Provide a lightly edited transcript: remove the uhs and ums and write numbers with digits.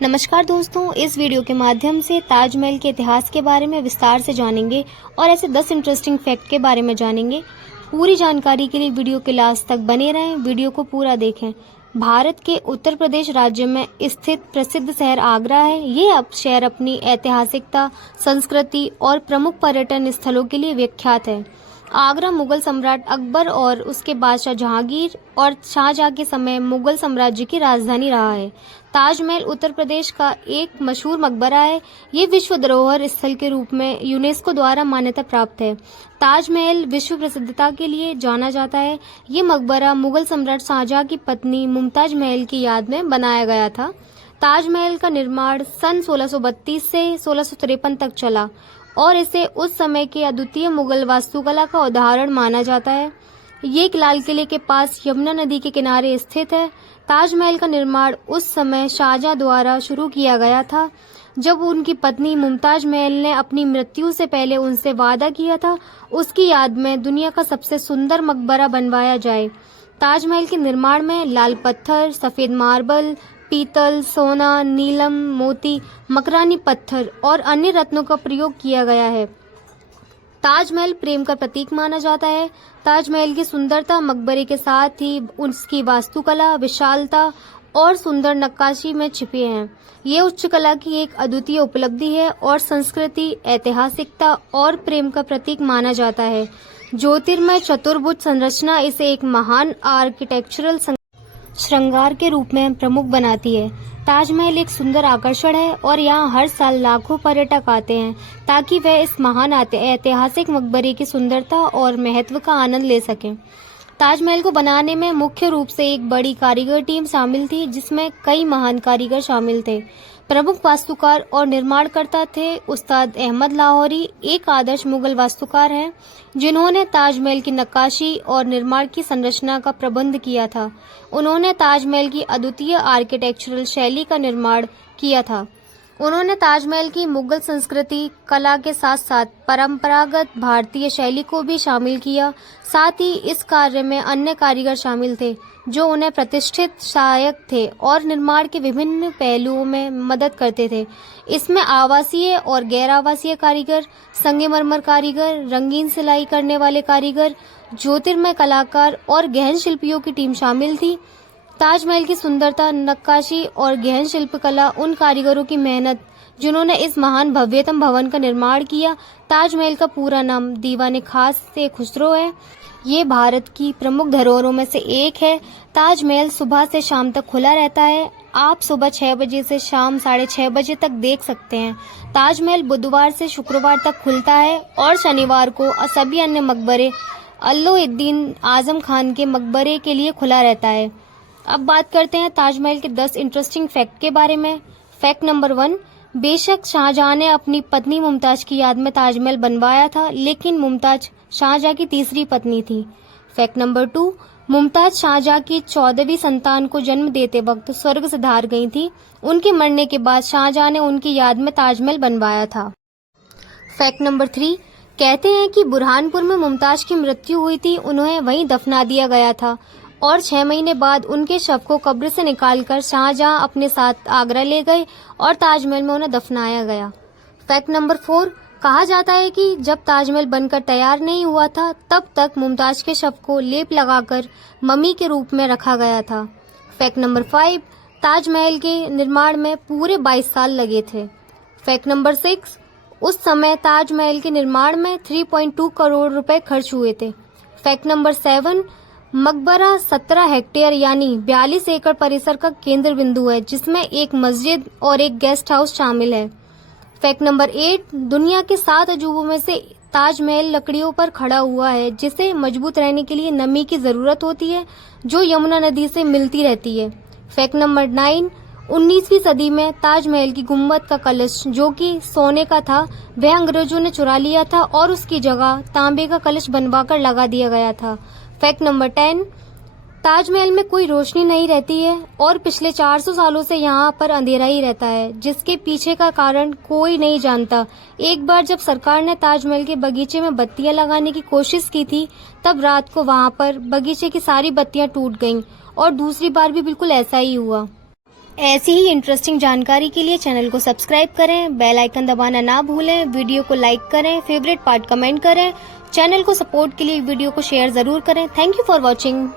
नमस्कार दोस्तों, इस वीडियो के माध्यम से ताजमहल के इतिहास के बारे में विस्तार से जानेंगे और ऐसे 10 इंटरेस्टिंग फैक्ट के बारे में जानेंगे। पूरी जानकारी के लिए वीडियो के लास्ट तक बने रहें, वीडियो को पूरा देखें। भारत के उत्तर प्रदेश राज्य में स्थित प्रसिद्ध शहर आगरा है। ये शहर अपनी ऐतिहासिकता, संस्कृति और प्रमुख पर्यटन स्थलों के लिए विख्यात है। आगरा मुगल सम्राट अकबर और उसके बादशाह जहांगीर और शाहजहां के समय मुगल साम्राज्य की राजधानी रहा है। ताजमहल उत्तर प्रदेश का एक मशहूर मकबरा है। ये विश्व धरोहर स्थल के रूप में यूनेस्को द्वारा मान्यता प्राप्त है। ताजमहल विश्व प्रसिद्धता के लिए जाना जाता है। ये मकबरा मुगल सम्राट शाहजहां की पत्नी मुमताज महल की याद में बनाया गया था। ताजमहल का निर्माण सन 1632 से 1653 तक चला और इसे उस समय के अद्वितीय मुगल वास्तुकला का उदाहरण माना जाता है। ये लाल किले के पास यमुना नदी के किनारे स्थित है। ताजमहल का निर्माण उस समय शाहजहां द्वारा शुरू किया गया था, जब उनकी पत्नी मुमताज महल ने अपनी मृत्यु से पहले उनसे वादा किया था उसकी याद में दुनिया का सबसे सुंदर मकबरा बनवाया जाए। ताजमहल के निर्माण में लाल पत्थर, सफेद मार्बल, पीतल, सोना, नीलम, मोती, मकरानी पत्थर और अन्य रत्नों का प्रयोग किया गया है। ताजमहल प्रेम का प्रतीक माना जाता है। ताजमहल की सुंदरता मकबरे के साथ ही उसकी वास्तुकला, विशालता और सुंदर नक्काशी में छिपे हैं। ये उच्च कला की एक अद्वितीय उपलब्धि है और संस्कृति, ऐतिहासिकता और प्रेम का प्रतीक माना जाता है। ज्योतिर्मय चतुर्भुज संरचना इसे एक महान आर्किटेक्चरल श्रृंगार के रूप में प्रमुख बनाती है। ताजमहल एक सुंदर आकर्षण है और यहाँ हर साल लाखों पर्यटक आते हैं ताकि वह इस महान ऐतिहासिक मकबरे की सुंदरता और महत्व का आनंद ले सकें। ताजमहल को बनाने में मुख्य रूप से एक बड़ी कारीगर टीम शामिल थी, जिसमें कई महान कारीगर शामिल थे। प्रमुख वास्तुकार और निर्माणकर्ता थे उस्ताद अहमद लाहौरी, एक आदर्श मुगल वास्तुकार हैं जिन्होंने ताजमहल की नक्काशी और निर्माण की संरचना का प्रबंध किया था। उन्होंने ताजमहल की अद्वितीय आर्किटेक्चरल शैली का निर्माण किया था। उन्होंने ताजमहल की मुगल संस्कृति कला के साथ साथ परंपरागत भारतीय शैली को भी शामिल किया। साथ ही इस कार्य में अन्य कारीगर शामिल थे जो उन्हें प्रतिष्ठित सहायक थे और निर्माण के विभिन्न पहलुओं में मदद करते थे। इसमें आवासीय और गैर आवासीय कारीगर, संगमरमर कारीगर, रंगीन सिलाई करने वाले कारीगर, ज्योतिर्मय कलाकार और गहन शिल्पियों की टीम शामिल थी। ताजमहल की सुंदरता, नक्काशी और गहन शिल्पकला उन कारीगरों की मेहनत जिन्होंने इस महान भव्यतम भवन का निर्माण किया। ताजमहल का पूरा नाम दीवाने खास से खुसरो है। ये भारत की प्रमुख धरोहरों में से एक है। ताजमहल सुबह से शाम तक खुला रहता है। आप सुबह 6 बजे से शाम 6:30 बजे तक देख सकते हैं। ताजमहल बुधवार से शुक्रवार तक खुलता है और शनिवार को सभी अन्य मकबरे अल्लाउद्दीन आजम खान के मकबरे के लिए खुला रहता है। अब बात करते हैं ताजमहल के 10 इंटरेस्टिंग फैक्ट के बारे में। फैक्ट नंबर 1, बेशक शाहजहां ने अपनी पत्नी मुमताज की याद में ताजमहल बनवाया था, लेकिन मुमताज शाहजहां की तीसरी पत्नी थी। फैक्ट नंबर 2, मुमताज शाहजहां की 14वीं संतान को जन्म देते वक्त स्वर्ग सिधार गई थी। उनके मरने के बाद शाहजहां ने उनकी याद में ताजमहल बनवाया था। फैक्ट नंबर 3, कहते हैं कि बुरहानपुर में मुमताज की मृत्यु हुई थी, उन्हें वहीं दफना दिया गया था और 6 महीने बाद उनके शव को कब्र से निकालकर शाहजहां अपने साथ आगरा ले गए और ताजमहल में उन्हें दफनाया गया। फैक्ट नंबर 4, कहा जाता है कि जब ताजमहल बनकर तैयार नहीं हुआ था तब तक मुमताज के शव को लेप लगाकर मम्मी के रूप में रखा गया था। फैक्ट नंबर 5, ताजमहल के निर्माण में पूरे 22 साल लगे थे। फैक्ट नंबर 6, उस समय ताजमहल के निर्माण में 3.2 करोड़ रुपए खर्च हुए थे। फैक्ट नंबर 7, मकबरा 17 हेक्टेयर यानी 42 एकड़ परिसर का केंद्र बिंदु है, जिसमें एक मस्जिद और एक गेस्ट हाउस शामिल है। फैक्ट नंबर 8, दुनिया के 7 अजूबों में से ताजमहल लकड़ियों पर खड़ा हुआ है, जिसे मजबूत रहने के लिए नमी की जरूरत होती है जो यमुना नदी से मिलती रहती है। फैक्ट नंबर 9, 19वीं सदी में ताजमहल की गुम्बद का कलश जो कि सोने का था वह अंग्रेजों ने चुरा लिया था और उसकी जगह तांबे का कलश बनवाकर लगा दिया गया था। फैक्ट नंबर 10, ताजमहल में कोई रोशनी नहीं रहती है और पिछले 400 सालों से यहाँ पर अंधेरा ही रहता है, जिसके पीछे का कारण कोई नहीं जानता। एक बार जब सरकार ने ताजमहल के बगीचे में बत्तियां लगाने की कोशिश की थी, तब रात को वहाँ पर बगीचे की सारी बत्तियां टूट गईं और दूसरी बार भी बिल्कुल ऐसा ही हुआ। ऐसी ही इंटरेस्टिंग जानकारी के लिए चैनल को सब्सक्राइब करें, बेल आइकन दबाना ना भूलें, वीडियो को लाइक करें, फेवरेट पार्ट कमेंट करें, चैनल को सपोर्ट के लिए वीडियो को शेयर जरूर करें। Thank you for watching.